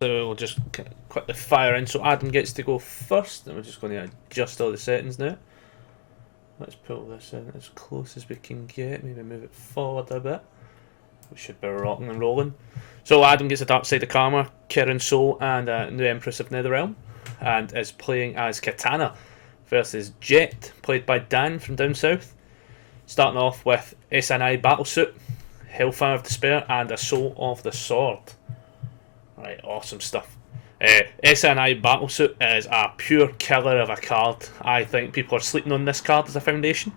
So we'll just quickly fire in. So Adam gets to go first, and we're just going to adjust all the settings now. Let's pull this in as close as we can get. Maybe move it forward a bit. We should be rocking and rolling. So Adam gets a Dark Side of Karma, Kirin Soul, and a new Empress of Netherrealm, and is playing as Kitana versus Jet, played by Dan from down south. Starting off with SNI Battlesuit, Hellfire of Despair, and a Soul of the Sword. Right, awesome stuff. SNI Battlesuit is a pure killer of a card. I think people are sleeping on this card as a foundation.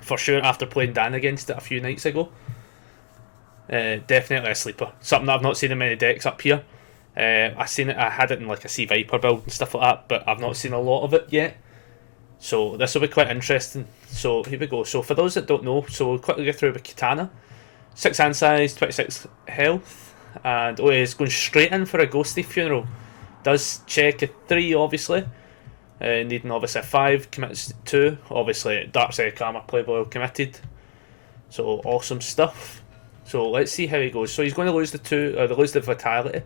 For sure, after playing Dan against it a few nights ago. Definitely a sleeper. Something that I've not seen in many decks up here. I seen it. I had it in like a Sea Viper build and stuff like that, but I've not seen a lot of it yet. So this will be quite interesting. So here we go. So for those that don't know, so we'll quickly go through with Kitana. 6 hand size, 26 health, and he's going straight in for a Ghosty Funeral. Does check a 3 obviously. Needing obviously a 5, commits 2. Obviously Dark Side of Karma playable committed. So awesome stuff. So let's see how he goes. So he's going to lose the vitality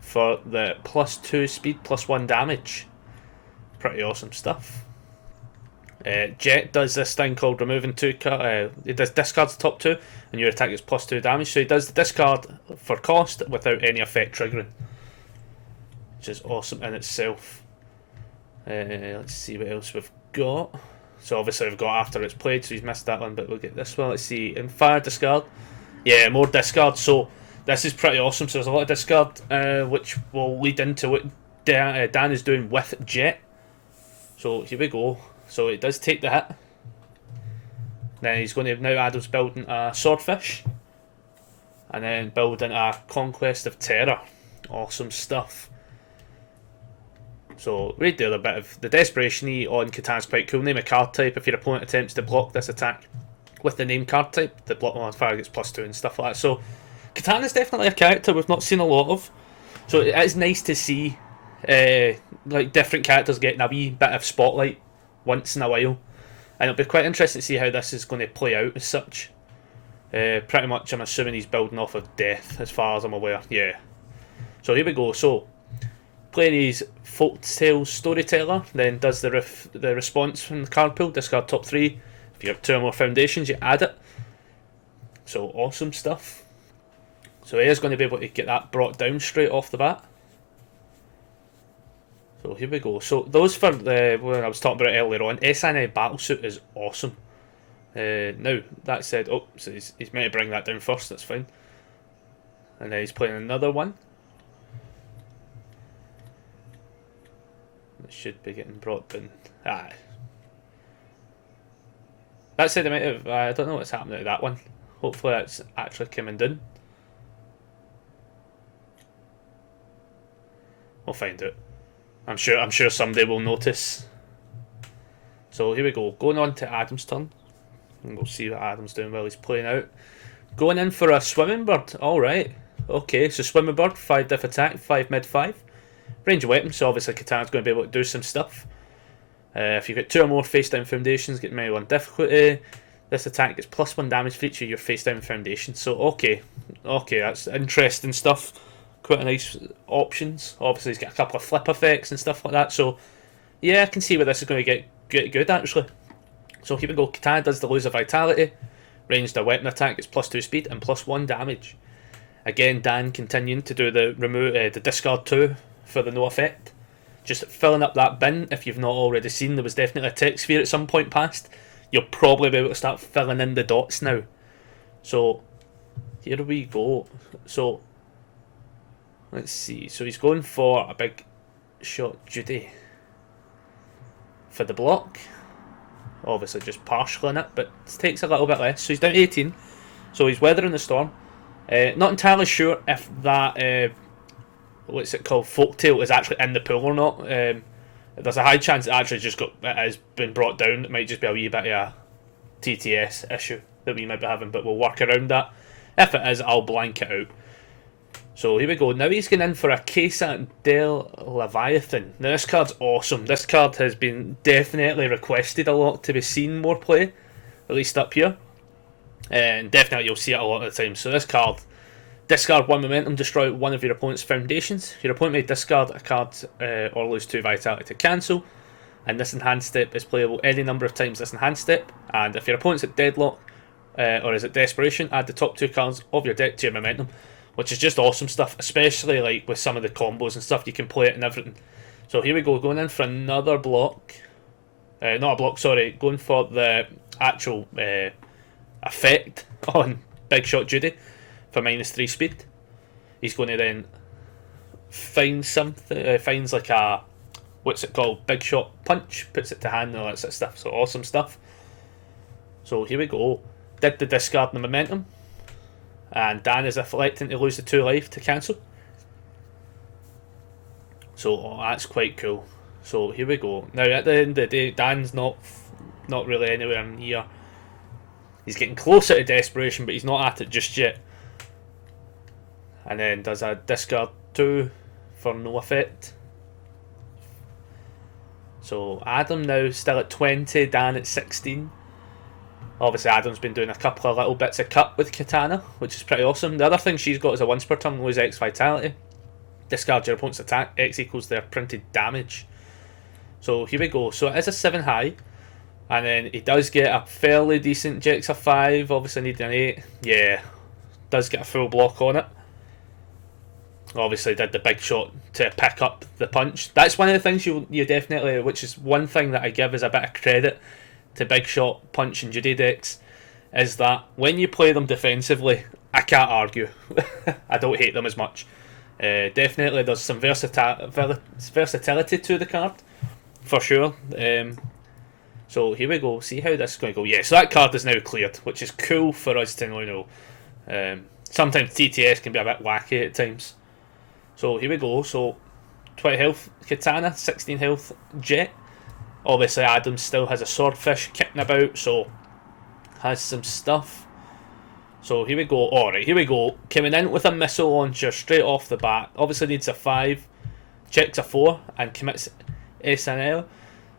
for the +2 speed, +1 damage. Pretty awesome stuff. Jet does this thing called removing 2 cards. He does discards the top 2, and your attack is +2 damage. So he does the discard for cost without any effect triggering, which is awesome in itself. Let's see what else we've got. So obviously we've got after it's played, so he's missed that one, but we'll get this one. Let's see. In fire discard. Yeah, more discard. So this is pretty awesome. So there's a lot of discard, which will lead into what Dan is doing with Jet. So here we go. So it does take the hit. Then he's going to now Adam's building a Swordfish, and then building a Conquest of Terror. Awesome stuff. So right there, a bit of the desperation on Kitana's quite cool. Name a card type. If your opponent attempts to block this attack with the name card type, the block modifier gets +2 and stuff like that. So Kitana's definitely a character we've not seen a lot of. So it is nice to see like different characters getting a wee bit of spotlight once in a while, and it'll be quite interesting to see how this is going to play out as such. Pretty much I'm assuming he's building off of death as far as I'm aware. Yeah. So here we go. So playing his Folktale Storyteller, then does the response from the card pool, discard top 3. If you have 2 or more foundations, you add it. So awesome stuff. So he is going to be able to get that brought down straight off the bat. So here we go. So those for the when I was talking about it earlier on, SNI Battlesuit is awesome. Now that said, so he's meant to bring that down first. That's fine. And then he's playing another one. It should be getting brought down. That said, I don't know what's happening to that one. Hopefully that's actually coming down. We'll find out. I'm sure somebody will notice. So here we go. Going on to Adam's turn. And we'll see what Adam's doing while he's playing out. Going in for a Swimming Bird. Alright. Okay, so Swimming Bird, 5 diff attack, 5 mid 5. Range of weapons, so obviously Kitana's going to be able to do some stuff. If you've got 2 or more face down foundations, get -1 difficulty. This attack gets +1 damage for each of your face down foundations. So okay, that's interesting stuff. Quite a nice options. Obviously he's got a couple of flip effects and stuff like that. So yeah, I can see where this is going to get good actually. So here we go. Kitana does the lose of vitality. Ranged a weapon attack gets +2 speed and +1 damage. Again, Dan continuing to do the discard 2 for the no effect. Just filling up that bin. If you've not already seen, there was definitely a tech sphere at some point past. You'll probably be able to start filling in the dots now. So here we go. So let's see. So he's going for a big shot Judy for the block. Obviously just partial in it, but it takes a little bit less. So he's down 18. So he's weathering the storm. Not entirely sure if that what's it called, Folktale is actually in the pool or not. There's a high chance it actually it has been brought down. It might just be a wee bit of a TTS issue that we might be having, but we'll work around that. If it is, I'll blank it out. So here we go. Now he's going in for a Casa del Leviathan. Now this card's awesome. This card has been definitely requested a lot to be seen more play, at least up here. And definitely you'll see it a lot of the time. So this card Discard 1 momentum, destroy one of your opponent's foundations. Your opponent may discard a card or lose 2 vitality to cancel. And this enhanced step is playable any number of times this enhanced step. And if your opponent's at deadlock or is at desperation, add the top 2 cards of your deck to your momentum, which is just awesome stuff, especially like with some of the combos and stuff. You can play it and everything. So here we go, going in for another block. Not a block, sorry, going for the actual effect on Big Shot Judy for -3 speed. He's going to then find something, finds like a, what's it called, Big Shot Punch, puts it to hand and all that sort of stuff. So awesome stuff. So here we go. Did the discard and the momentum, and Dan is electing to lose the 2 life to cancel. So that's quite cool. So here we go. Now at the end of the day, Dan's not really anywhere near. He's getting closer to desperation, but he's not at it just yet. And then does a discard 2 for no effect. So Adam now still at 20, Dan at 16. Obviously Adam's been doing a couple of little bits of cut with Kitana, which is pretty awesome. The other thing she's got is a once per turn lose X vitality. Discard your opponent's attack, X equals their printed damage. So here we go. So it is a 7 high. And then he does get a fairly decent Jax of 5, obviously needing an 8. Yeah, does get a full block on it. Obviously did the big shot to pick up the punch. That's one of the things you definitely, which is one thing that I give as a bit of credit to big shot, punch and Judy decks, is that when you play them defensively, I can't argue. I don't hate them as much. Definitely there's some versatility to the card, for sure. So here we go, see how this is going to go. Yeah, so that card is now cleared, which is cool for us to know. Sometimes TTS can be a bit wacky at times. So here we go, so 20 health Kitana, 16 health Jet. Obviously Adam still has a swordfish kicking about, so has some stuff. So here we go, alright, here we go. Coming in with a missile launcher straight off the bat. Obviously needs a 5, checks a 4, and commits SNL.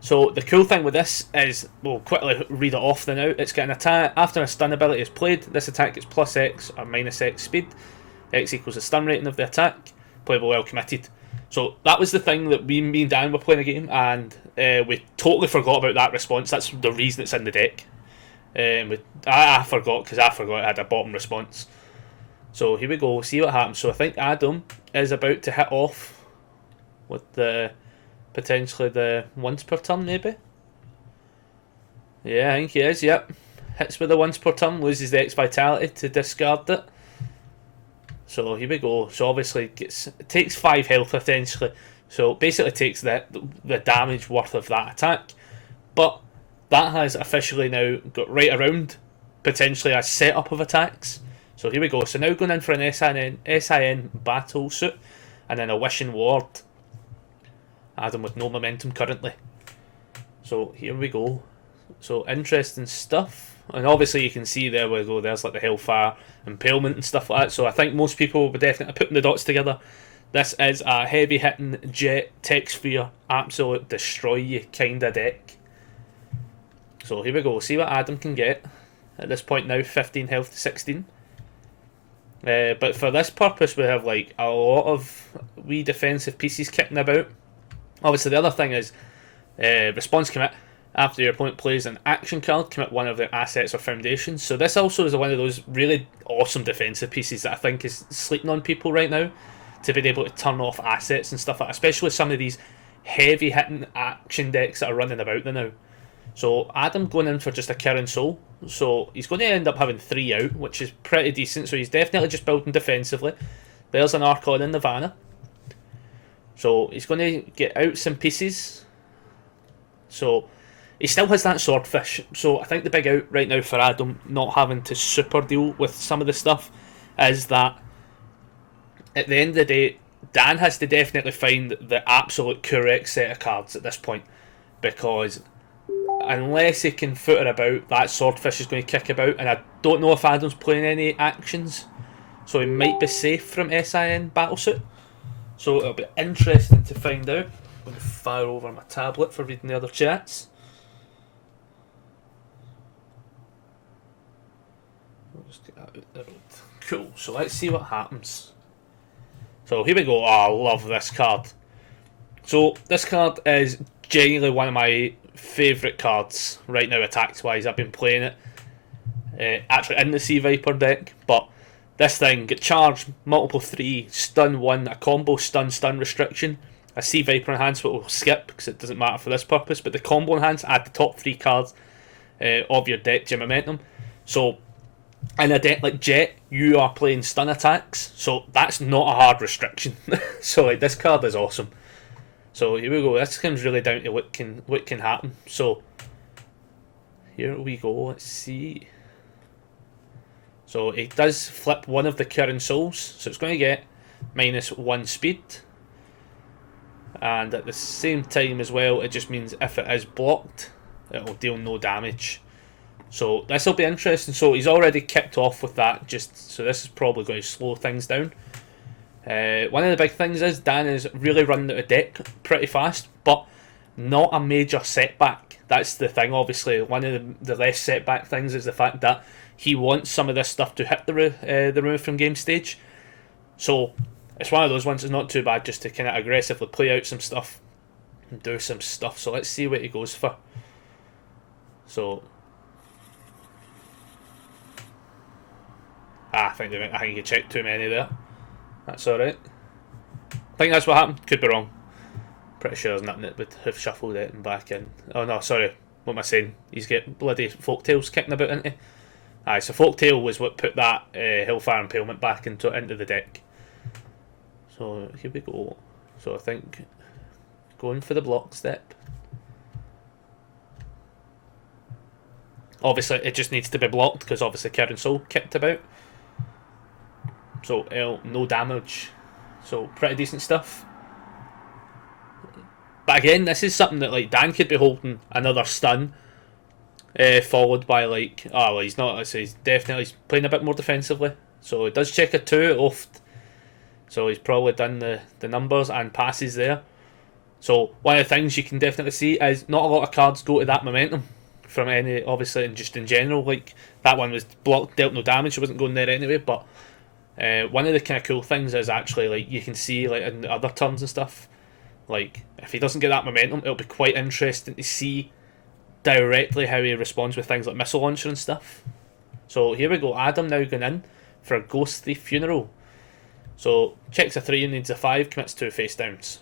So the cool thing with this is, we'll quickly read it off the now. It's got an attack, after a stun ability is played, this attack gets plus X or minus X speed. X equals the stun rating of the attack. Playable well committed. So that was the thing that me and Dan were playing a game, and we totally forgot about that response. That's the reason it's in the deck. I forgot because I forgot it had a bottom response. So here we go, see what happens. So I think Adam is about to hit off with the potentially the once per turn, maybe. Yeah, I think he is. Yep, hits with the once per turn, loses the X vitality to discard it. So here we go. So obviously it takes 5 health essentially. So basically takes the damage worth of that attack. But that has officially now got right around potentially a setup of attacks. So here we go. So now going in for an SIN battle suit and then a wishing ward. Adam with no momentum currently. So here we go. So interesting stuff. And obviously you can see there we go, there's like the Hellfire Impalement and stuff like that. So I think most people will be definitely putting the dots together. This is a heavy hitting Jet Tech Sphere, absolute destroy you kind of deck. So here we go, see what Adam can get. At this point now 15 health to 16. But for this purpose we have like a lot of wee defensive pieces kicking about. Obviously the other thing is response commit. After your opponent plays an action card, commit one of their assets or foundations. So this also is one of those really awesome defensive pieces that I think is sleeping on people right now, to be able to turn off assets and stuff like that, especially with some of these heavy hitting action decks that are running about now. So Adam going in for just a Kirin Soul. So he's going to end up having 3 out, which is pretty decent. So he's definitely just building defensively. There's an Archon in Nirvana. So he's going to get out some pieces. So he still has that swordfish, so I think the big out right now for Adam not having to super deal with some of the stuff is that at the end of the day, Dan has to definitely find the absolute correct set of cards at this point, because unless he can footer about, that swordfish is going to kick about, and I don't know if Adam's playing any actions, so he might be safe from SIN Battlesuit. So it'll be interesting to find out. I'm going to fire over my tablet for reading the other chats. Cool, so let's see what happens. So here we go. Oh, I love this card. So this card is genuinely one of my favourite cards right now, attacks wise. I've been playing it actually in the Sea Viper deck, but this thing get charged, multiple 3, stun 1, a combo stun restriction, a Sea Viper enhance, what we'll skip because it doesn't matter for this purpose, but the combo enhance, add the top 3 cards of your deck to your momentum. So in a deck like Jet, you are playing stun attacks, so that's not a hard restriction. So like, this card is awesome. So here we go. This comes really down to what can happen. So here we go. Let's see. So it does flip one of the current souls, so it's going to get -1 speed, and at the same time as well, it just means if it is blocked, it will deal no damage. So this will be interesting. So he's already kicked off with that, just so this is probably going to slow things down. One of the big things is Dan is really running out of deck pretty fast, but not a major setback. That's the thing. Obviously, one of the less setback things is the fact that he wants some of this stuff to hit the remove from game stage. So it's one of those ones that's not too bad, just to kind of aggressively play out some stuff and do some stuff. So let's see what he goes for. So I think he checked too many there. That's alright. I think that's what happened. Could be wrong. Pretty sure there's nothing that would have shuffled it and back in. Oh no, sorry. What am I saying? He's got bloody Folktales kicking about, isn't he? Aye, so Folktale was what put that Hellfire Impalement back into the deck. So here we go. So I think going for the block step. Obviously it just needs to be blocked because obviously Karen Soul kicked about. So no damage. So pretty decent stuff. But again, this is something that like Dan could be holding another stun, followed by like, oh well, he's not. So he's playing a bit more defensively. So it does check a 2 oft. So he's probably done the numbers and passes there. So one of the things you can definitely see is not a lot of cards go to that momentum from any, obviously, and just in general. Like that one was blocked, dealt no damage. It wasn't going there anyway, but. One of the kind of cool things is actually like you can see like in the other turns and stuff, like if he doesn't get that momentum, it'll be quite interesting to see directly how he responds with things like missile launcher and stuff. So here we go. Adam now going in for a Ghost Thief Funeral. So checks a 3 and needs a 5, commits 2 face downs.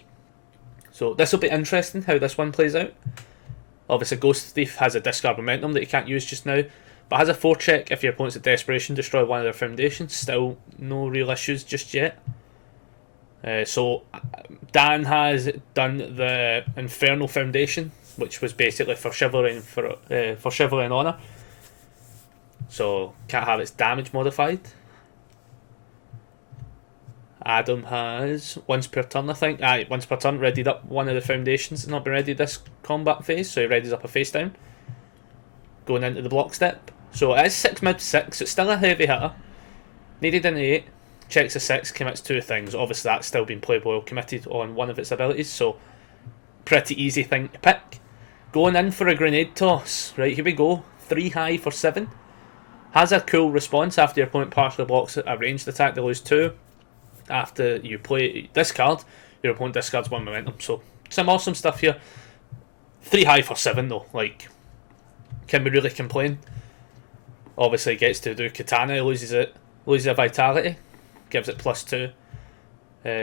So this will be interesting how this one plays out. Obviously Ghost Thief has a discard momentum that you can't use just now, but has a 4 check if your opponent's at desperation, destroy one of their foundations. Still no real issues just yet. So Dan has done the Infernal Foundation, which was basically for chivalry and for chivalry and honor. So can't have its damage modified. Adam has once per turn, I think. Once per turn, readied up one of the foundations that's not been ready this combat phase, so he readies up a face down. Going into the block step. So it is 6 mid 6, so it's still a heavy hitter. Needed an 8, checks a 6, commits 2 things. Obviously that's still been playable well committed on one of its abilities, so pretty easy thing to pick. Going in for a grenade toss. Right, here we go. 3 high for 7. Has a cool response after your opponent partially blocks a ranged attack, they lose 2. After you play this card, your opponent discards 1 momentum. So some awesome stuff here. 3 high for 7 though, like, can we really complain? Obviously gets to do Kitana, loses a vitality, gives it +2.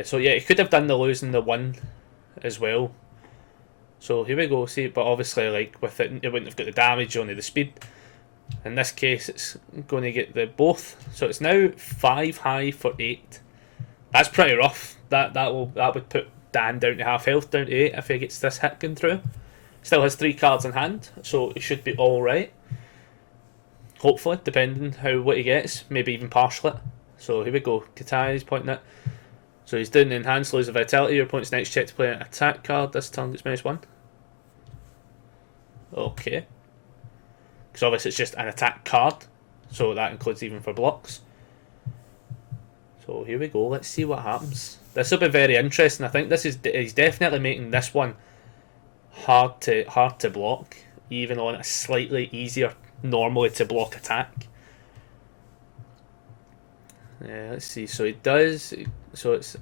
So yeah, he could have done the losing the 1 as well. So here we go, see, but obviously like with it wouldn't have got the damage, only the speed. In this case it's going to get the both. So it's now 5 high for 8. That's pretty rough. That would put Dan down to half health, down to 8 if he gets this hit going through. Still has 3 cards in hand, so he should be alright. Hopefully, depending what he gets, maybe even partial it. So here we go. Kitana is pointing it. So he's doing the enhanced, lose of vitality. Your opponent's next check to play an attack card. This turn gets -1. Okay. Because obviously it's just an attack card, so that includes even for blocks. So here we go. Let's see what happens. This will be very interesting. I think he's definitely making this one hard to block, even on a slightly easier normally to block attack. Let's see. So he does. So it's.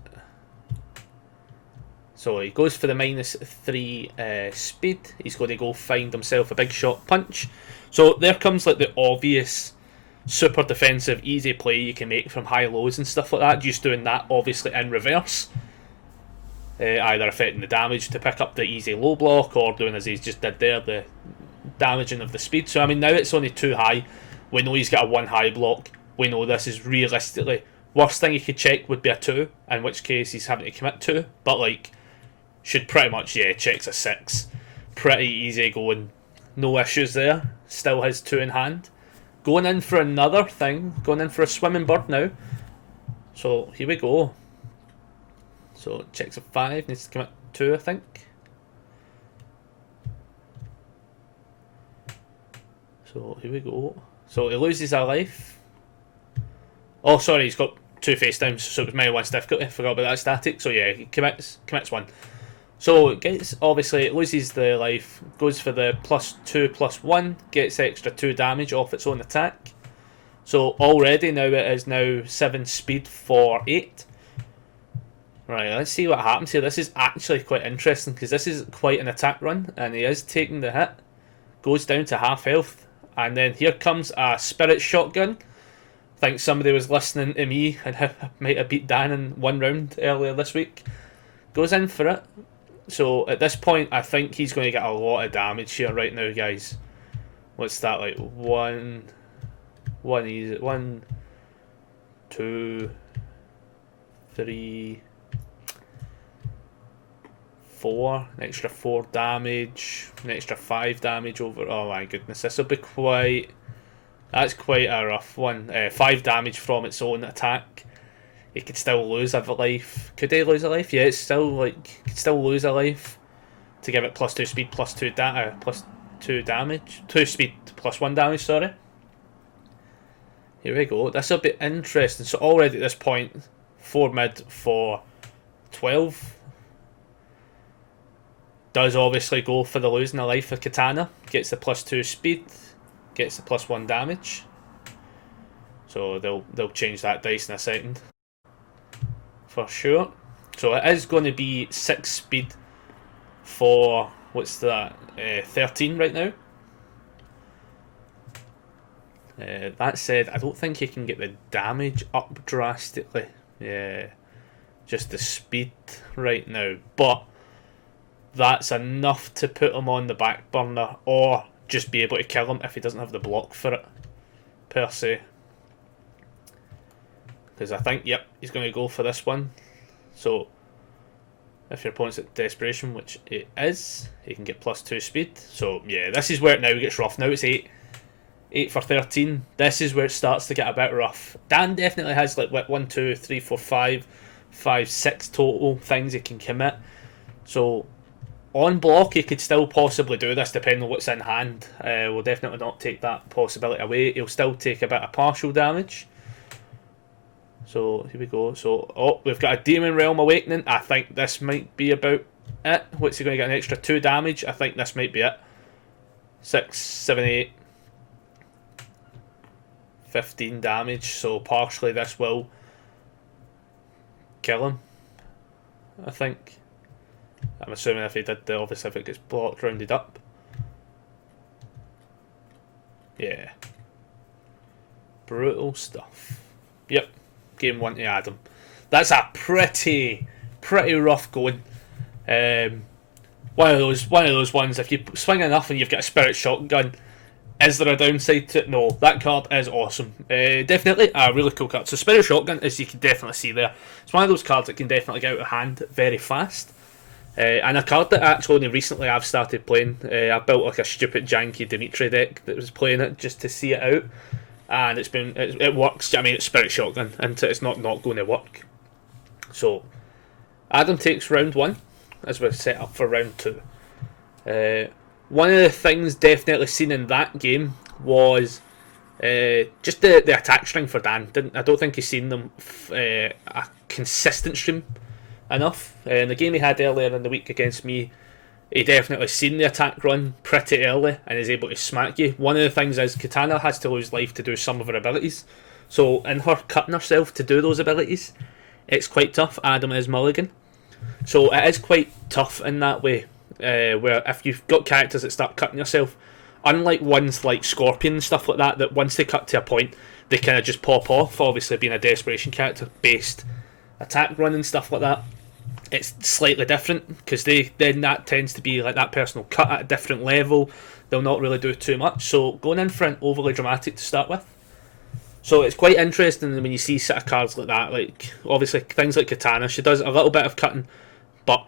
So he goes for the -3 speed. He's going to go find himself a big shot punch. So there comes like the obvious super defensive easy play you can make from high lows and stuff like that. Just doing that obviously in reverse. Either affecting the damage to pick up the easy low block, or doing as he's just did there, the damaging of the speed. So I mean, now it's only 2 high. We know he's got a 1 high block. We know this is realistically worst thing he could check would be a 2, in which case he's having to commit 2. But like, should pretty much checks a 6. Pretty easy going, no issues there. Still has 2 in hand. Going in for another thing. Going in for a swimming bird now. So here we go. So checks a 5, needs to commit 2, I think. So here we go. So he loses a life. Oh, sorry, he's got 2 face downs, so it was -1 difficulty. I forgot about that static. So yeah, he commits 1. So it gets, obviously it loses the life, goes for the +2/+1, gets extra 2 damage off its own attack. So already now it is now 7 speed for 8. Right, let's see what happens here. This is actually quite interesting because this is quite an attack run, and he is taking the hit. Goes down to half health, and then here comes a spirit shotgun. I think somebody was listening to me and might have beat Dan in 1 round earlier this week. Goes in for it. So at this point, I think he's going to get a lot of damage here right now, guys. What's that like? 1, 2, 3, 4, an extra 4 damage, an extra 5 damage over. Oh my goodness, this will be quite. That's quite a rough one. 5 damage from its own attack. He could still lose a life. Could he lose a life? Yeah, it's still like could still lose a life to give it +2 speed, +2 damage, 2 speed +1 damage. Sorry. Here we go. This will be interesting. So already at this point, 4 mid for 12. Does obviously go for the losing a life for Kitana. Gets the +2 speed. Gets the +1 damage. So they'll change that dice in a second. For sure. So it is going to be 6 speed for, what's that, 13 right now. That said, I don't think you can get the damage up drastically. Yeah, just the speed right now. But that's enough to put him on the back burner, or just be able to kill him if he doesn't have the block for it, per se. Because I think, yep, he's going to go for this one. So, if your opponent's at desperation, which it is, he can get +2 speed. So, yeah, this is where it now gets rough. Now it's 8. 8 for 13. This is where it starts to get a bit rough. Dan definitely has like 1, 2, 3, 4, 5, 5, 6 total things he can commit. So, on block, he could still possibly do this depending on what's in hand. We'll definitely not take that possibility away. He'll still take a bit of partial damage. So here we go. So we've got a Demon Realm Awakening. I think this might be about it. What's he going to get? An extra 2 damage? I think this might be it. 6, 7, 8, 15 damage. So partially this will kill him, I think. I'm assuming if he did the, obviously if it gets blocked, rounded up. Yeah. Brutal stuff. Yep. Game 1 to Adam. That's a pretty rough going. One of those ones, if you swing enough and you've got a spirit shotgun, is there a downside to it? No, that card is awesome. Definitely a really cool card. So spirit shotgun, as you can definitely see there, it's one of those cards that can definitely get out of hand very fast. And a card that actually only recently I've started playing. I built like a stupid janky Dimitri deck that was playing it just to see it out, and it works. I mean, it's spirit shotgun, and it's not going to work. So Adam takes round 1 as we're set up for round 2. One of the things definitely seen in that game was just the attack string for Dan. I don't think he's seen them a consistent stream enough. In the game he had earlier in the week against me, he definitely seen the attack run pretty early and is able to smack you. One of the things is Kitana has to lose life to do some of her abilities. So in her cutting herself to do those abilities, it's quite tough. Adam is mulligan. So it is quite tough in that way, where if you've got characters that start cutting yourself, unlike ones like Scorpion and stuff like that once they cut to a point, they kind of just pop off, obviously being a desperation character based attack run and stuff like that, it's slightly different, because then that tends to be like that person will cut at a different level, they'll not really do too much, so going in for an overly dramatic to start with. So it's quite interesting when you see set of cards like that, like obviously things like Kitana, she does a little bit of cutting, but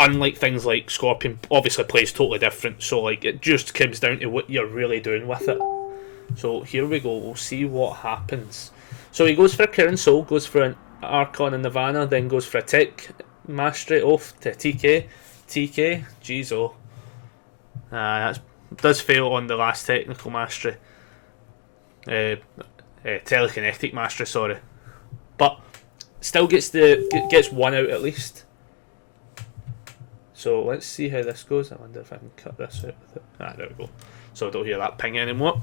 unlike things like Scorpion, obviously plays totally different, so like it just comes down to what you're really doing with it. So here we go, we'll see what happens. So he goes for a Karen Soul, goes for an Archon and Nirvana, then goes for a Tech Mastery off to TK. Jeez, oh. That does fail on the last Technical Mastery. Telekinetic Mastery, sorry. But still gets one out at least. So let's see how this goes. I wonder if I can cut this out with it. There we go. So I don't hear that ping anymore.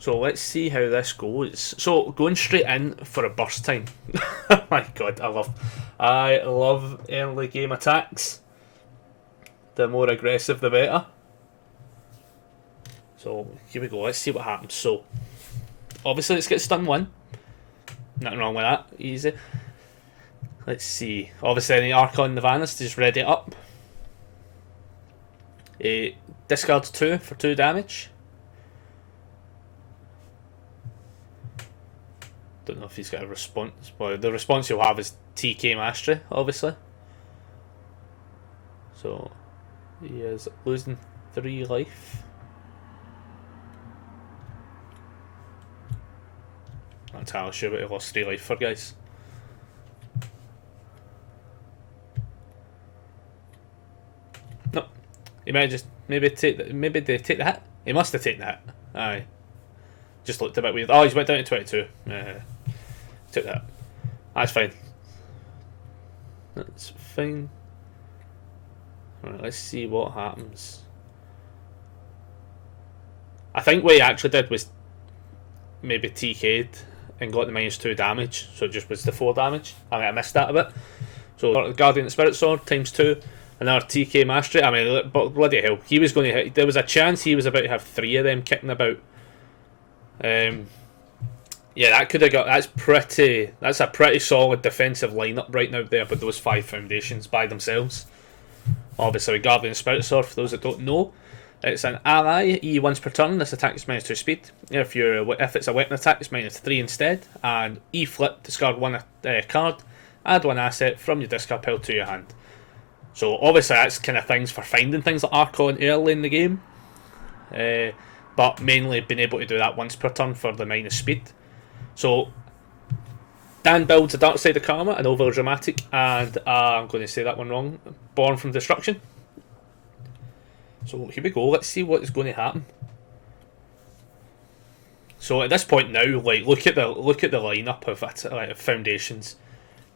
So let's see how this goes. So going straight in for a burst time. Oh my god, I love early game attacks. The more aggressive the better. So here we go, let's see what happens. So obviously let's get stun 1. Nothing wrong with that, easy. Let's see. Obviously the Archon Nirvana's to just ready it up. Discards 2 for 2 damage. Don't know if he's got a response. Well, the response you'll have is TK Mastery, obviously. So he is losing 3 life. That's how I'll show what he lost 3 life for, guys. No, he might just maybe they take the hit. He must have taken the hit. Aye, just looked a bit weird. Oh, he's went down to 22. Took that. That's fine. That's fine. Alright, let's see what happens. I think what he actually did was maybe TK'd and got the -2 damage, so it just was the 4 damage. I mean, I missed that a bit. So Guardian of the Spirit Sword times 2, another TK Mastery. I mean, but bloody hell, he was going to hit. There was a chance he was about to have 3 of them kicking about. Yeah, that could have got. That's a pretty solid defensive lineup right now there. But those 5 foundations by themselves. Obviously, with Guardian Spirit Sword, for those that don't know, it's an ally. E once per turn. This attack is -2 speed. If it's a weapon attack, it's -3 instead. And E flip, discard 1 card, add 1 asset from your discard pile to your hand. So obviously that's kind of things for finding things like Archon early in the game. But mainly being able to do that once per turn for the -speed. So Dan builds a Dark Side of Karma, an overly dramatic, and I'm going to say that one wrong, Born from Destruction. So here we go, let's see what is going to happen. So at this point now, like look at the lineup of foundations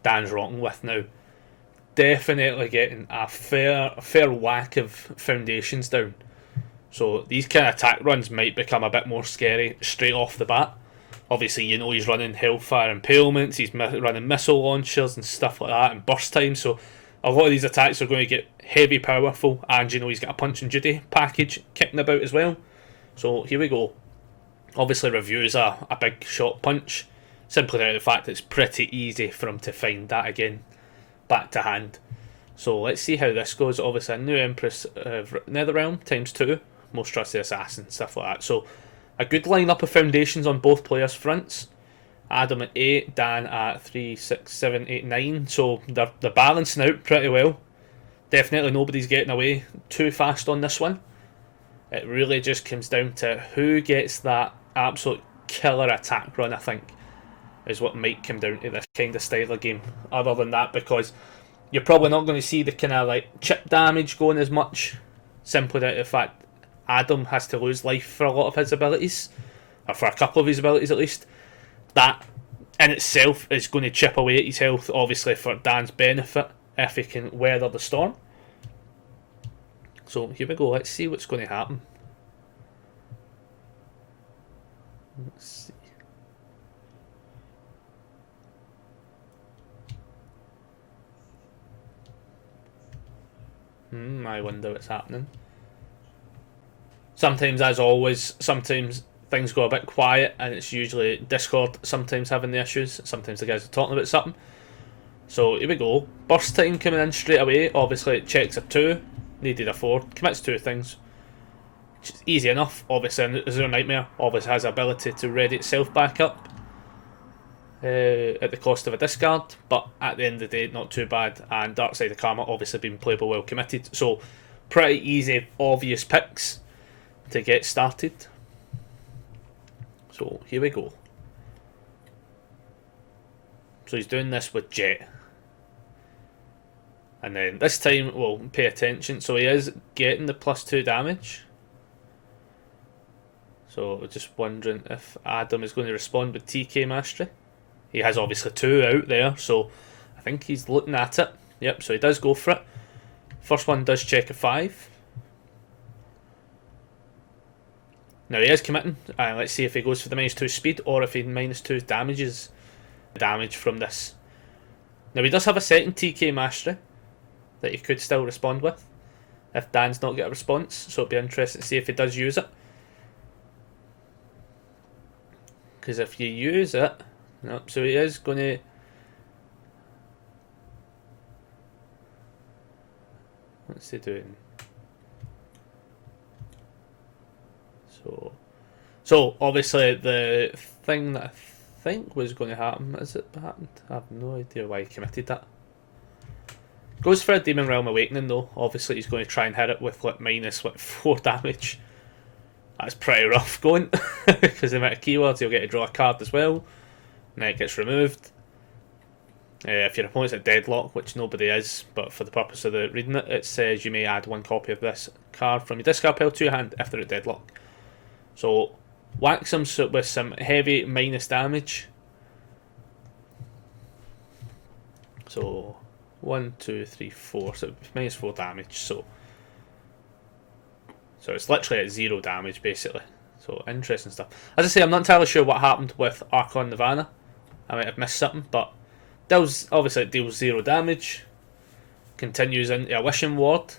Dan's rocking with now. Definitely getting a fair whack of foundations down. So these kind of attack runs might become a bit more scary straight off the bat. Obviously, you know he's running Hellfire Impalements, he's running missile launchers and stuff like that, and burst time. So a lot of these attacks are going to get heavy, powerful, and you know he's got a Punch and Judy package kicking about as well. So here we go. Obviously, reviews a big shot punch, simply due to the fact that it's pretty easy for him to find that again back to hand. So let's see how this goes. Obviously, a new Empress of Netherrealm times 2, most trusted assassin, stuff like that. So a good lineup of foundations on both players' fronts. Adam at 8, Dan at 3, 6, 7, 8, 9. So they're balancing out pretty well. Definitely nobody's getting away too fast on this one. It really just comes down to who gets that absolute killer attack run, I think, is what might come down to this kind of style of game. Other than that, because you're probably not going to see the kind of like chip damage going as much, simply due to the fact Adam has to lose life for a lot of his abilities, or for a couple of his abilities at least. That in itself is going to chip away at his health, obviously for Dan's benefit, if he can weather the storm. So here we go, let's see what's going to happen. Let's see. I wonder what's happening. Sometimes, as always, sometimes things go a bit quiet, and it's usually Discord sometimes having the issues. Sometimes the guys are talking about something. So here we go. Burst time coming in straight away. Obviously, it checks a 2. Needed a 4. Commits 2 things. Which is easy enough. Obviously, Azure Nightmare obviously has the ability to ready itself back up at the cost of a discard. But at the end of the day, not too bad. And Dark Side of Karma obviously been playable well committed. So pretty easy, obvious picks to get started. So here we go. So he's doing this with Jet. And then this time, we'll pay attention. So he is getting the +2 damage. So we're just wondering if Adam is going to respond with TK Mastery. He has obviously 2 out there, so I think he's looking at it. Yep, so he does go for it. First one does check a 5. Now he is committing. Let's see if he goes for the -2 speed or if he -2 damages damage from this. Now he does have a second TK Mastery that he could still respond with if Dan's not get a response, so it'd be interesting to see if he does use it. Because if you use it, nope, so he is going to. What's he doing? So obviously the thing that I think was going to happen, is it happened? I have no idea why he committed that. Goes for a Demon Realm Awakening though. Obviously he's going to try and hit it with like -4 damage. That's pretty rough going, because the amount of keywords he'll get to draw a card as well, and then it gets removed. If your opponent's at deadlock, which nobody is, but for the purpose of the reading it, it says you may add 1 copy of this card from your discard pile to your hand if they're at deadlock. So whacks him with some heavy minus damage. So 1, 2, 3, 4. So -4 damage. So it's literally at 0 damage basically. So interesting stuff. As I say, I'm not entirely sure what happened with Archon Nirvana. I might have missed something, but obviously it deals 0 damage. Continues into a Wishing Ward.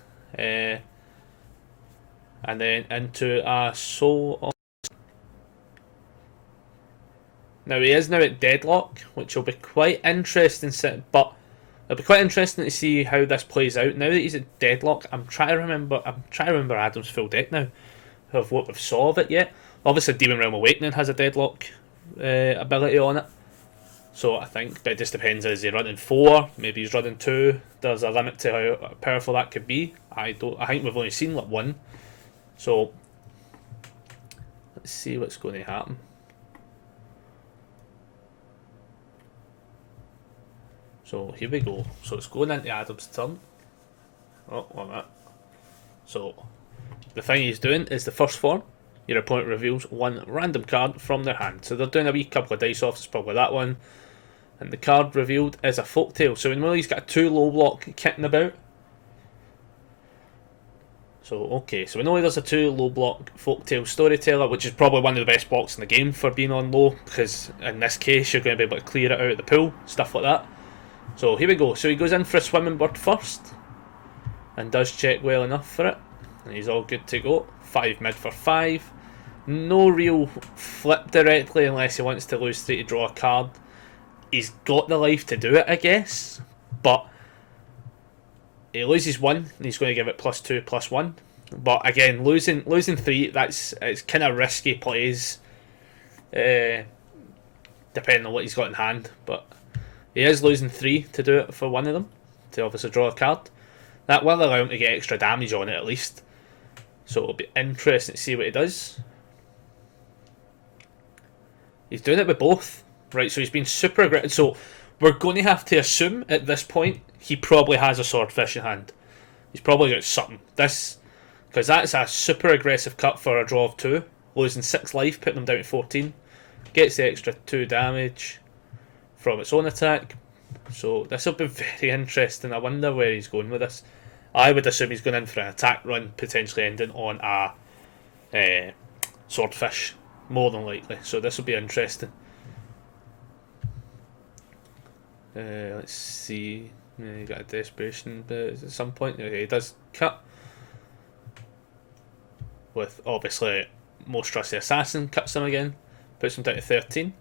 And then into a Soul. Now he is now at deadlock, which will be quite interesting. But it'll be quite interesting to see how this plays out. Now that he's at deadlock, I'm trying to remember Adam's full deck now. Of what we've saw of it yet. Obviously, Demon Realm Awakening has a deadlock ability on it. So I think, but it just depends. Is he running 4? Maybe he's running 2. There's a limit to how powerful that could be. I think we've only seen like 1. So let's see what's going to happen. So here we go. So it's going into Adam's turn. Oh, like that. So the thing he's doing is the first form. Your opponent reveals 1 random card from their hand. So they're doing a wee couple of dice offs. It's probably that one. And the card revealed is a Folktale. So we know he's got a 2 low block kicking about. So okay, so we know there's a 2 low block Folktale Storyteller, which is probably one of the best blocks in the game for being on low, because in this case you're going to be able to clear it out of the pool, stuff like that. So here we go. So he goes in for a Swimming Bird first, and does check well enough for it. And he's all good to go. 5 mid for 5. No real flip directly unless he wants to lose 3 to draw a card. He's got the life to do it, I guess, but he loses 1 and he's going to give it +2, +1. But again, losing 3, it's kind of risky plays, depending on what he's got in hand. But he is losing 3 to do it for 1 of them, to obviously draw a card. That will allow him to get extra damage on it at least. So it'll be interesting to see what he does. He's doing it with both. Right, so he's been super aggressive. So we're going to have to assume at this point he probably has a Swordfish in hand. He's probably got something. Because that's a super aggressive cut for a draw of 2. Losing 6 life, putting him down to 14. Gets the extra 2 damage from its own attack. So this will be very interesting. I wonder where he's going with this. I would assume he's going in for an attack run, potentially ending on a Swordfish, more than likely. So this will be interesting. Let's see. Yeah, you got a desperation, but at some point he does cut. With obviously most trusty assassin cuts him again, puts him down to 13.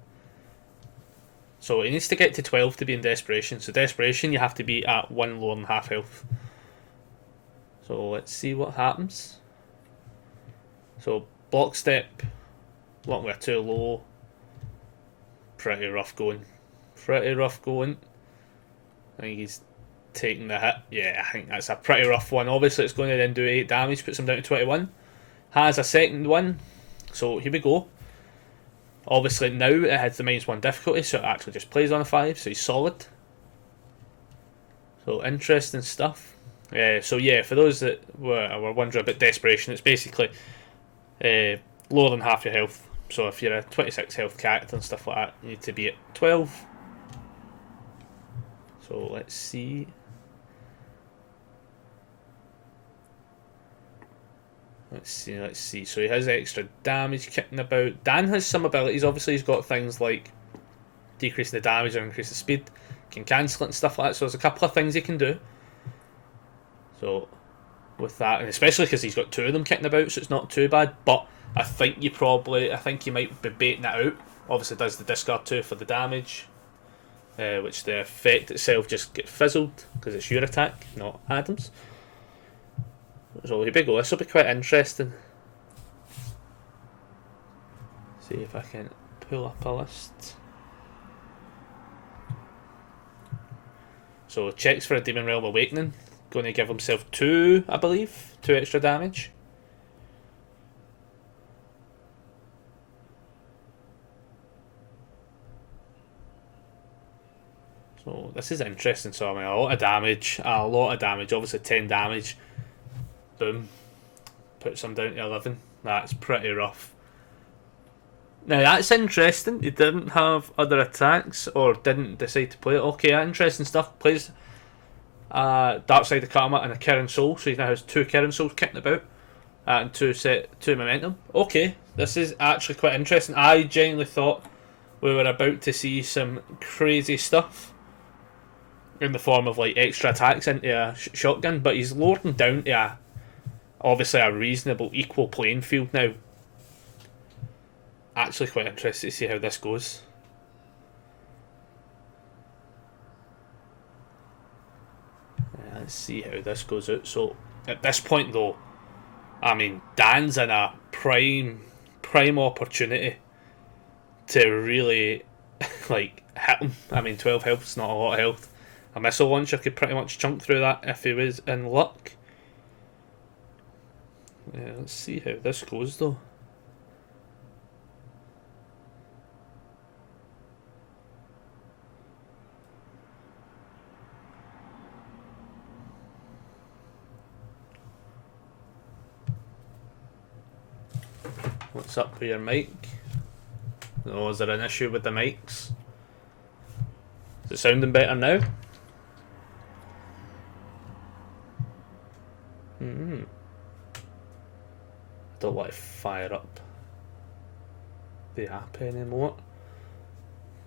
So he needs to get to 12 to be in desperation. So desperation, you have to be at 1 lower than half health. So let's see what happens. So block step, block with a 2 low. Pretty rough going. Pretty rough going. I think he's taking the hit. Yeah, I think that's a pretty rough one. Obviously it's going to then do 8 damage, puts him down to 21. Has a second one. So here we go. Obviously now it has the -1 difficulty, so it actually just plays on a 5, so he's solid. So interesting stuff. So yeah, for those that were wondering about desperation, it's basically lower than half your health. So if you're a 26 health character and stuff like that, you need to be at 12. So let's see. Let's see. So he has extra damage kicking about. Dan has some abilities. Obviously, he's got things like decreasing the damage or increase the speed, can cancel it and stuff like that. So there's a couple of things he can do. So with that, and especially because he's got 2 of them kicking about, so it's not too bad. But I think you might be baiting it out. Obviously, it does the discard 2 for the damage, which the effect itself just gets fizzled because it's your attack, not Adam's. So here we go. This will be quite interesting. See if I can pull up a list. So checks for a Demon Realm Awakening. Going to give himself 2, I believe. 2 extra damage. So this is interesting. So I mean, a lot of damage. Obviously 10 damage. Boom. Puts him down to 11. That's pretty rough. Now that's interesting. He didn't have other attacks or didn't decide to play it. Okay, interesting stuff. Plays Dark Side of Karma and a Kirin Soul, so he now has 2 Kirin Souls kicking about and 2 momentum. Okay, this is actually quite interesting. I genuinely thought we were about to see some crazy stuff in the form of like extra attacks into a shotgun, but he's lowered him down to obviously a reasonable equal playing field now. Actually quite interested to see how this goes. Let's see how this goes out. So at this point though, I mean, Dan's in a prime opportunity to really like hit him. I mean, 12 health is not a lot of health. A missile launcher could pretty much chunk through that if he was in luck. Yeah, let's see how this goes though. What's up with your mic? Oh, is there an issue with the mics? Is it sounding better now? Don't want to fire up the app anymore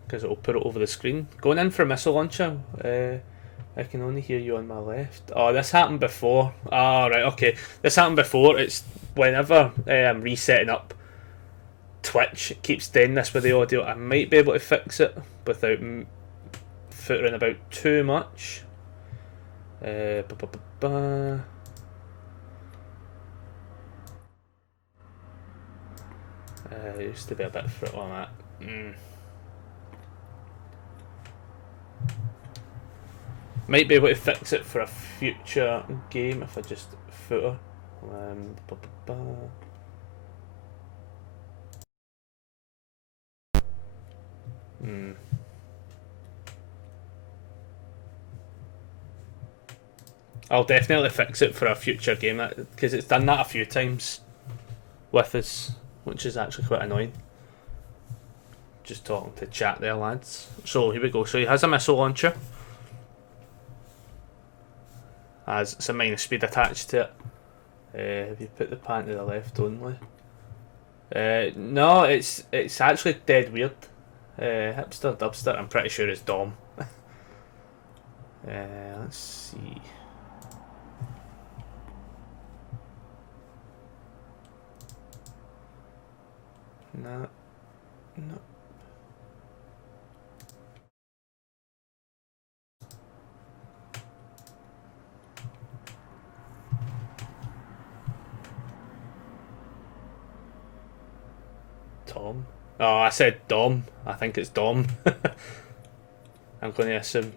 because it'll put it over the screen. Going in for a missile launcher. I can only hear you on my left. Oh, this happened before. Ah, right, okay. This happened before. It's whenever I'm resetting up Twitch, it keeps doing this with the audio. I might be able to fix it without footering about too much. It used to be a bit frit on that. Might be able to fix it for a future game if I just footer. I'll definitely fix it for a future game because it's done that a few times with us, which is actually quite annoying. Just talking to chat there, lads. So here we go. So he has a missile launcher. Has some minus speed attached to it. Have you put the pan to the left only? No, it's actually dead weird. Hipster, dubster, I'm pretty sure it's Dom. Let's see. No. Tom. Oh, I said Dom. I think it's Dom. I'm going to assume.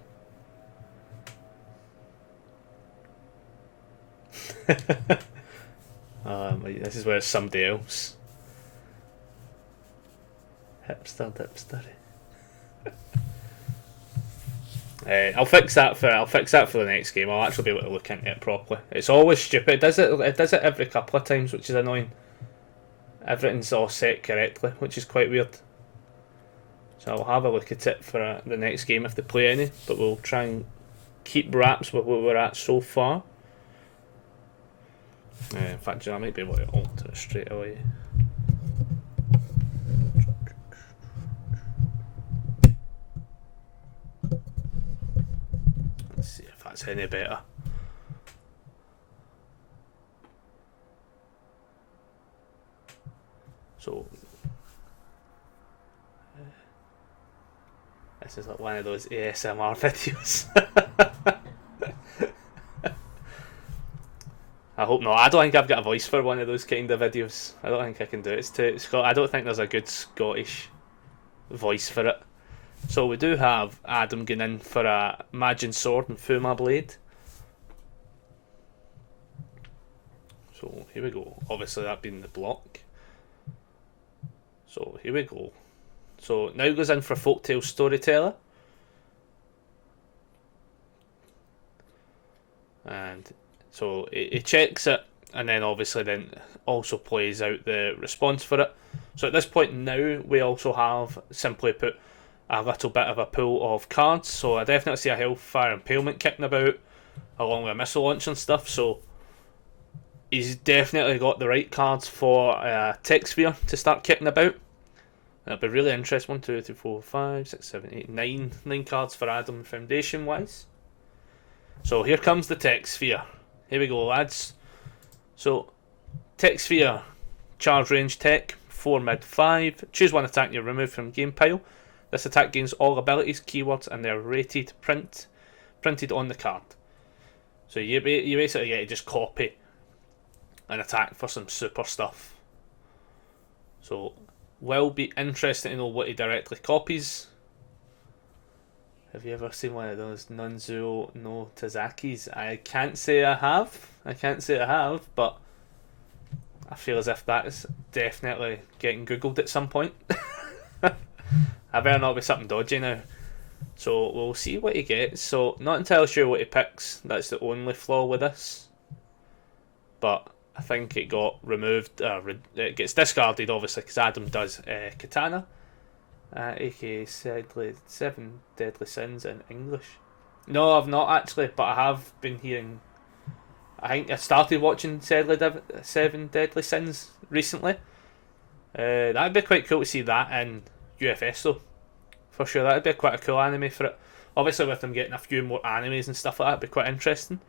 This is where it's somebody else. Hipster. I'll fix that for the next game. I'll actually be able to look into it properly. It's always stupid. It does it every couple of times, which is annoying. Everything's all set correctly, which is quite weird. So I'll have a look at it for the next game if they play any, but we'll try and keep wraps with what we're at so far. In fact, I might be able to alter it straight away. Let's see if that's any better. So this is like one of those ASMR videos. I hope not. I don't think I've got a voice for one of those kind of videos. I don't think I can do it. I don't think there's a good Scottish voice for it. So we do have Adam going in for a Majin Sword and Fuma Blade. So here we go. Obviously that being the block. So here we go. So now goes in for Folktale Storyteller. And so it checks it, and then obviously then also plays out the response for it. So at this point now we also have, simply put, a little bit of a pool of cards. So I definitely see a Hellfire Impalement kicking about, along with a missile launch and stuff. So he's definitely got the right cards for Tech Sphere to start kicking about. It'll be really interesting. 1, 2, 3, 4, 5, 6, 7, 8, 9. 9 cards for Adam Foundation wise. So here comes the Tech Sphere. Here we go, lads. So, Tech Sphere, charge range tech, 4 mid 5. Choose one attack you remove from game pile. This attack gains all abilities, keywords, and they're rated printed on the card. So you basically get to just copy an attack for some super stuff. So, will be interesting to know what he directly copies. Have you ever seen one of those Nunzuo no Tazakis? I can't say I have, but I feel as if that is definitely getting googled at some point. I better not be something dodgy now. So we'll see what he gets. So not entirely sure what he picks. That's the only flaw with this. But I think it got removed. It gets discarded obviously because Adam does Kitana. aka 7 Deadly Sins in English. No, I've not actually, but I have been hearing. I think I started watching 7 Deadly Sins recently. That'd be quite cool to see that in UFS though. For sure, that'd be quite a cool anime for it. Obviously, with them getting a few more animes and stuff like that, it'd be quite interesting.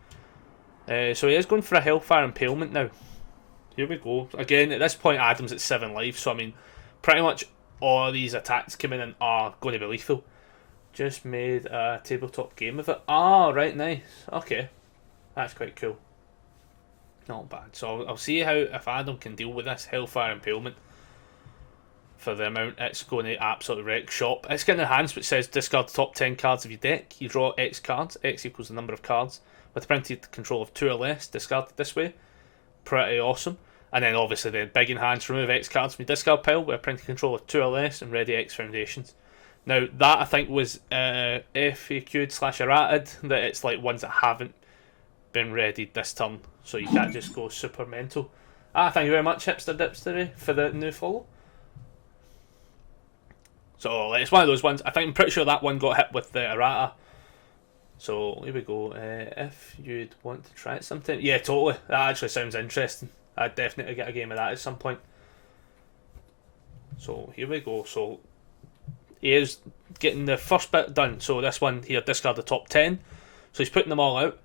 So he is going for a Hellfire Impalement now. Here we go. Again, at this point, Adam's at 7 lives, so I mean, pretty much all of these attacks coming in are going to be lethal. Just made a tabletop game of it. Ah, right, nice. Okay. That's quite cool. Not bad. So I'll see if Adam can deal with this Hellfire Impalement for the amount it's going to absolutely wreck shop. It's got an enhanced which says discard the top 10 cards of your deck. You draw X cards. X equals the number of cards. With printed control of 2 or less, discarded this way. Pretty awesome. And then obviously the big enhanced, remove X cards from your discard pile with a printed control of 2 or less and ready X foundations. Now that I think was FAQ'd / errated, that it's like ones that haven't been readied this turn, so you can't just go super mental. Thank you very much Hipster Dipstery for the new follow. So it's one of those ones, I'm pretty sure that one got hit with the errata. So here we go. If you'd want to try it sometime, yeah, totally. That actually sounds interesting. I'd definitely get a game of that at some point. So here we go. So he is getting the first bit done. So this one here, discard the top 10. So he's putting them all out.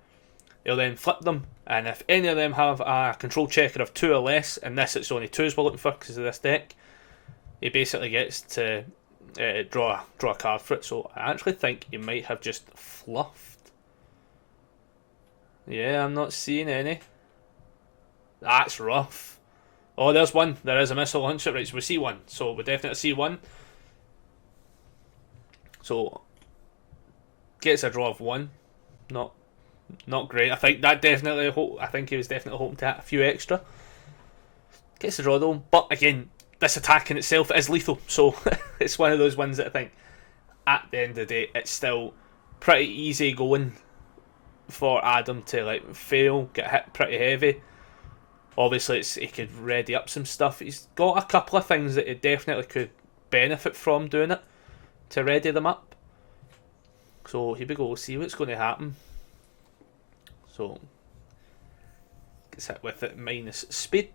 He'll then flip them, and if any of them have a control checker of 2 or less, and this it's only 2s we're looking for because of this deck, he basically gets to draw a card for it. So I actually think he might have just fluffed. Yeah, I'm not seeing any. That's rough. Oh, there's one. There is a missile launcher. Right, so we see one. So we definitely see one. So gets a draw of 1. Not great. I think he was definitely hoping to hit a few extra. Gets a draw though, but again, this attack in itself is lethal. So it's one of those ones that I think at the end of the day it's still pretty easy going for Adam to like fail, get hit pretty heavy. Obviously, he could ready up some stuff. He's got a couple of things that he definitely could benefit from doing it to ready them up. So here we go. We'll see what's going to happen. So gets hit with it minus speed.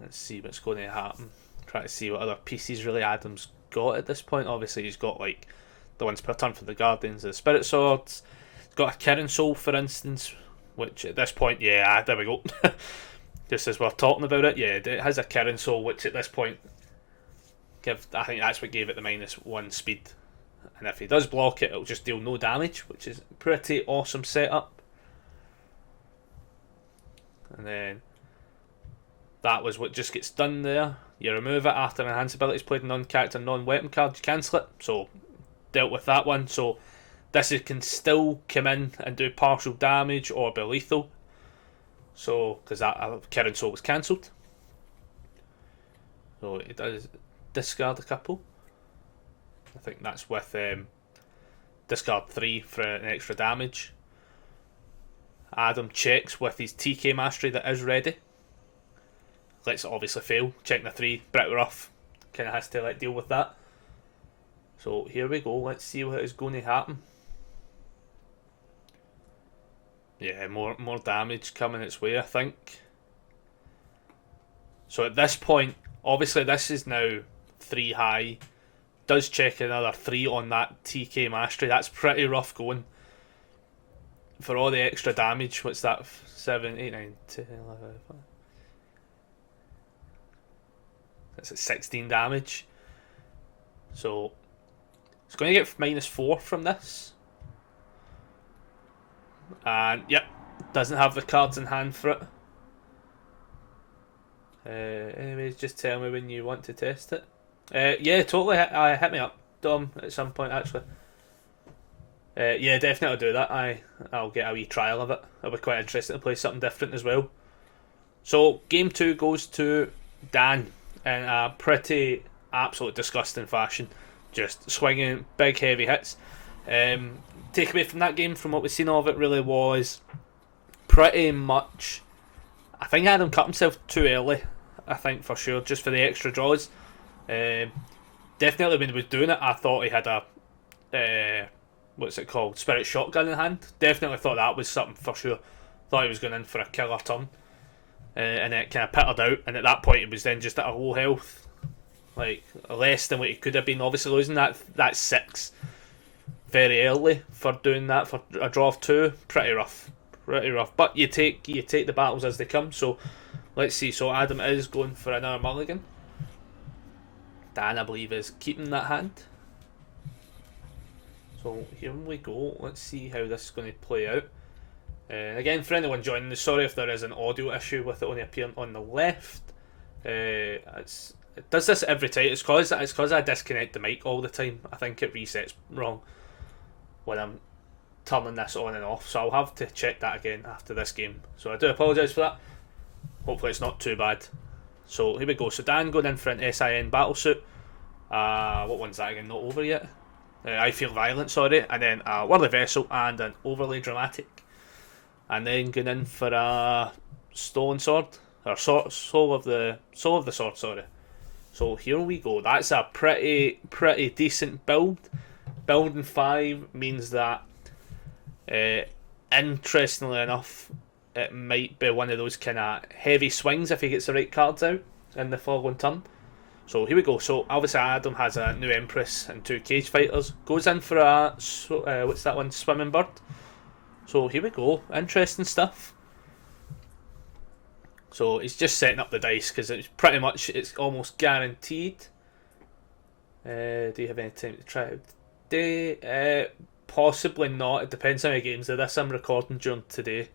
Let's see what's going to happen. Try to see what other pieces really Adam's got at this point. Obviously, he's got like the ones per turn for the Guardians, the Spirit Swords. He's got a Kirin Soul, for instance, which at this point, yeah, there we go. Just as we're talking about it, yeah, it has a Kirin Soul, which at this point, I think that's what gave it the -1 speed. And if he does block it, it'll just deal no damage, which is a pretty awesome setup. And then that was what just gets done there. You remove it after enhance ability is played non-character, non-weapon card, you cancel it. So dealt with that one. So this can still come in and do partial damage or be lethal. So because that Kirin Soul was cancelled, so it does discard a couple. I think that's with discard 3 for an extra damage. Adam checks with his TK Mastery that is ready. Lets it obviously fail. Checking the 3, pretty rough. Kind of has to like deal with that. So here we go. Let's see what is going to happen. Yeah, more damage coming its way, I think. So at this point, obviously this is now 3 high. Does check another 3 on that TK Mastery. That's pretty rough going. For all the extra damage, what's that? 7, 8, 9, 10, 11, 5. That's at 16 damage. So it's going to get -4 from this. And yep, doesn't have the cards in hand for it. Anyways, just tell me when you want to test it. Yeah, totally. Hit me up, Dom, at some point actually. Yeah, definitely do that. I'll get a wee trial of it. It'll be quite interesting to play something different as well. So game 2 goes to Dan in a pretty absolute disgusting fashion, just swinging big heavy hits. Takeaway from that game, from what we've seen of it, really was pretty much, I think Adam cut himself too early, I think for sure, just for the extra draws. Definitely when he was doing it, I thought he had a what's it called, Spirit Shotgun in hand. Definitely thought that was something for sure. Thought he was going in for a killer turn, and it kind of pittered out, and at that point he was then just at a low health, like less than what he could have been. Obviously losing that 6 very early for doing that for a draw of 2, pretty rough. But you take the battles as they come. So let's see. So Adam is going for another mulligan. Dan, I believe, is keeping that hand. So here we go. Let's see how this is going to play out. And again, for anyone joining, sorry if there is an audio issue with it only appearing on the left. It does this every time. It's cause I disconnect the mic all the time. I think it resets wrong when I'm turning this on and off. So I'll have to check that again after this game. So I do apologise for that. Hopefully it's not too bad. So here we go. So Dan going in for an SIN battlesuit. What one's that again? Not over yet. I Feel Violent, sorry. And then a Worldly Vessel and an Overly Dramatic. And then going in for a Stolen Sword. Or Soul of the Sword, sorry. So here we go. That's a pretty decent build. Building 5 means that, interestingly enough, it might be one of those kind of heavy swings if he gets the right cards out in the following turn. So here we go. So obviously Adam has a new Empress and 2 cage fighters. Goes in for a what's that one? Swimming bird. So here we go. Interesting stuff. So he's just setting up the dice because it's almost guaranteed. Do you have any time to try it today? Possibly not. It depends how many games of this I'm recording during today.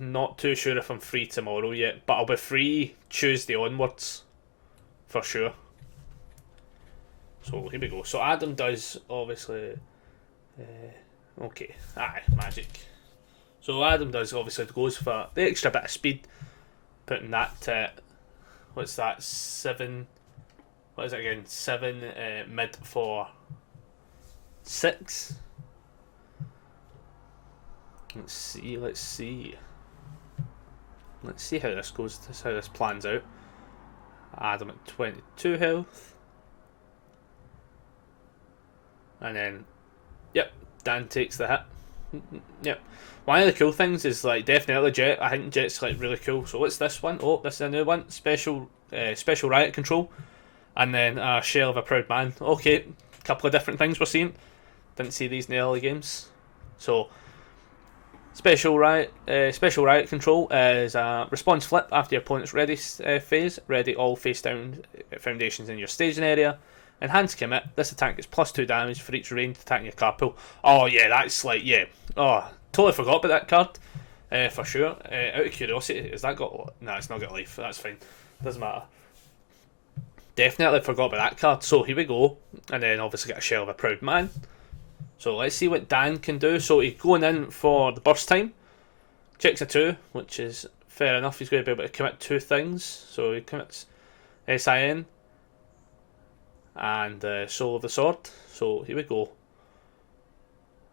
Not too sure if I'm free tomorrow yet, but I'll be free Tuesday onwards for sure. So here we go. So Adam does obviously. Okay, magic. So Adam does obviously goes for the extra bit of speed, putting that. What's that? 7. What is it again? 7 mid for 6. Let's see how this goes. This how this plans out. Adam at 22 health, and then, yep, Dan takes the hit. Yep. One of the cool things is like definitely Jet. I think Jet's like really cool. So what's this one? Oh, this is a new one. Special riot control, and then a shell of a proud man. Okay, couple of different things we're seeing. Didn't see these in the early games. So special riot control is a response flip after your opponent's ready phase. Ready all face down foundations in your staging area. Enhanced commit. This attack is +2 damage for each ranged attack in your card pool. Oh yeah, that's like Oh, totally forgot about that card. For sure. Out of curiosity, has that got? No, it's not got life. That's fine. Doesn't matter. Definitely forgot about that card. So here we go, and then obviously get a shell of a proud man. So let's see what Dan can do. So he's going in for the burst time. Checks a 2, which is fair enough. He's going to be able to commit 2 things. So he commits SIN and Soul of the Sword. So here we go.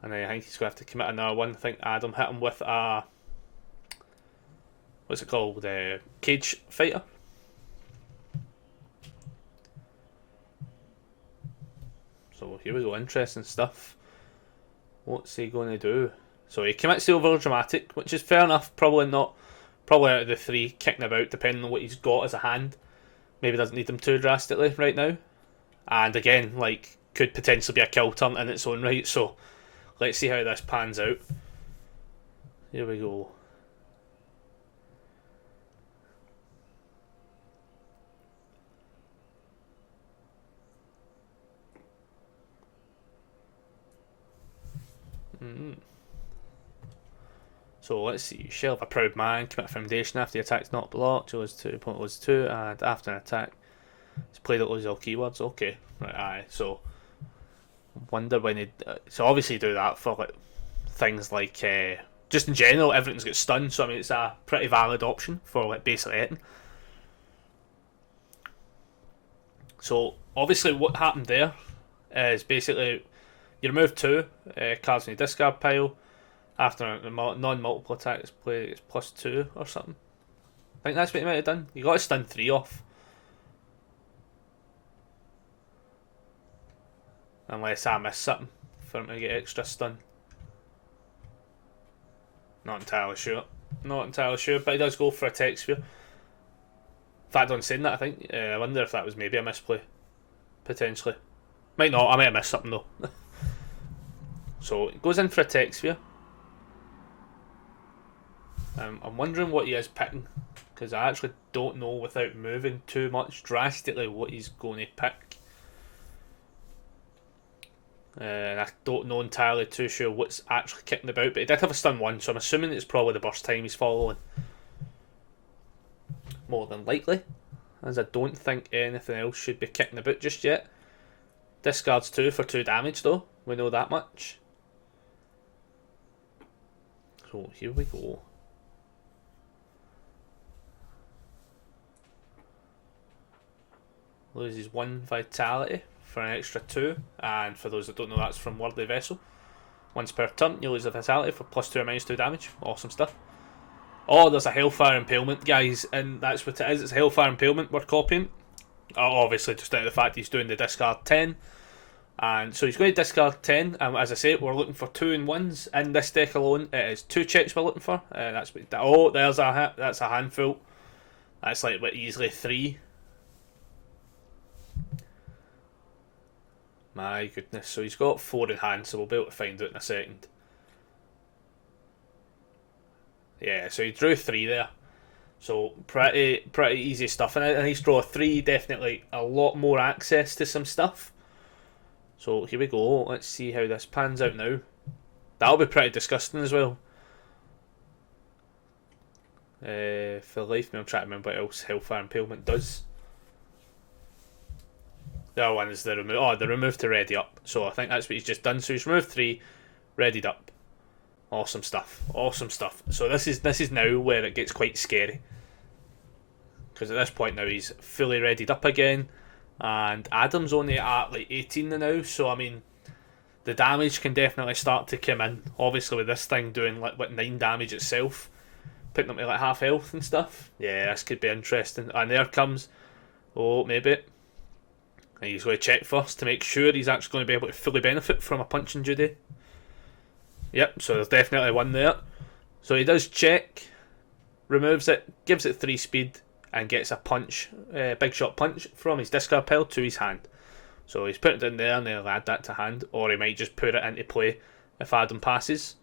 And then I think he's going to have to commit another one. I think Adam hit him with a... What's it called? Cage fighter. So here we go. Interesting stuff. What's he going to do? So he commits the over dramatic, which is fair enough. Probably out of the 3 kicking about, depending on what he's got as a hand. Maybe doesn't need them too drastically right now. And again, like, could potentially be a kill turn in its own right. So let's see how this pans out. Here we go. So let's see. Shell of a proud man, commit foundation after the attack's not blocked. Chose 2, opponent loses 2, and after an attack, it's played at loses all keywords. Okay, right, aye. So wonder when he. So obviously do that for like things like just in general, everything's got stunned. So I mean, it's a pretty valid option for like basically anything. So obviously, what happened there is basically you remove 2 cards from your discard pile. After a non-multiple attack is played, it's +2 or something. I think that's what he might have done. You got to stun 3 off. Unless I miss something for him to get extra stun. Not entirely sure. But he does go for a tech sphere. In fact, on saying that, I think, I wonder if that was maybe a misplay. Potentially. Might not, I might have missed something though. So, it goes in for a tech sphere. I'm wondering what he is picking, because I actually don't know without moving too much drastically what he's going to pick. And I don't know entirely too sure what's actually kicking about, but he did have a stun 1, so I'm assuming it's probably the burst time he's following. More than likely, as I don't think anything else should be kicking about just yet. Discards 2 for 2 damage though, we know that much. So here we go. Loses 1 vitality for an extra 2, and for those that don't know, that's from Worldly Vessel. Once per turn, you lose a vitality for +2 or -2 damage. Awesome stuff. Oh, there's a Hellfire Impalement, guys, and that's what it is. It's a Hellfire Impalement we're copying. Obviously, just out of the fact he's doing the discard 10. And so he's going to discard 10. As I say, we're looking for 2 and 1s in this deck alone. It is 2 checks we're looking for. That's what. Oh, there's a hit. That's a handful. That's like what, easily 3. My goodness. So he's got 4 in hand, so we'll be able to find out in a second. Yeah, so he drew 3 there. So pretty easy stuff. And a nice draw 3, definitely a lot more access to some stuff. So here we go. Let's see how this pans out now. That'll be pretty disgusting as well. For the life of me, I'm trying to remember what else Hellfire Impalement does. The other one is the remove. Oh, the remove to ready up. So I think that's what he's just done. So he's removed 3, readied up. Awesome stuff. Awesome stuff. So this is now where it gets quite scary. Because at this point now he's fully readied up again. And Adam's only at like 18 now. So I mean, the damage can definitely start to come in. Obviously with this thing doing like what 9 damage itself. Putting up to like half health and stuff. Yeah, this could be interesting. And there comes... Oh, maybe. And he's going to check first to make sure he's actually going to be able to fully benefit from a punch and Judy. Yep, so there's definitely one there. So he does check, removes it, gives it 3 speed, and gets a punch, big shot punch from his discard pile to his hand. So he's put it in there and he'll add that to hand, or he might just put it into play if Adam passes.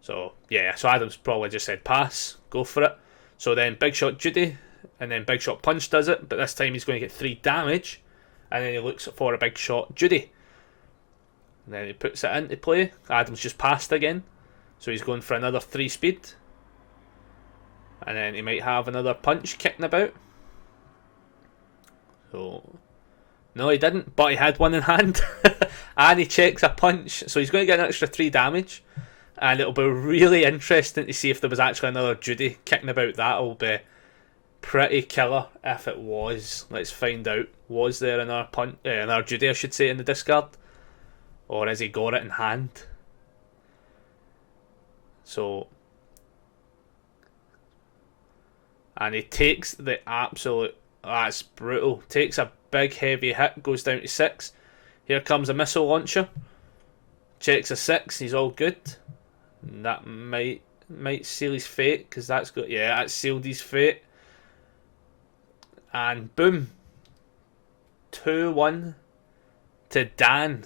So yeah, so Adam's probably just said pass, go for it. So then big shot Judy, and then big shot punch does it, but this time he's going to get 3 damage, and then he looks for a big shot Judy. And then he puts it into play. Adam's just passed again. So he's going for another 3 speed. And then he might have another punch kicking about. So... No, he didn't, but he had one in hand. And he checks a punch. So he's going to get an extra 3 damage. And it'll be really interesting to see if there was actually another Judy kicking about. That'll be pretty killer if it was. Let's find out. Was there another another Judy, I should say, in the discard? Or has he got it in hand? So... And he takes the absolute... That's brutal. Takes a big heavy hit. Goes down to 6. Here comes a missile launcher. Checks a 6. He's all good. And that might seal his fate. Because that's got... Yeah, that sealed his fate. And boom. 2-1 to Dan.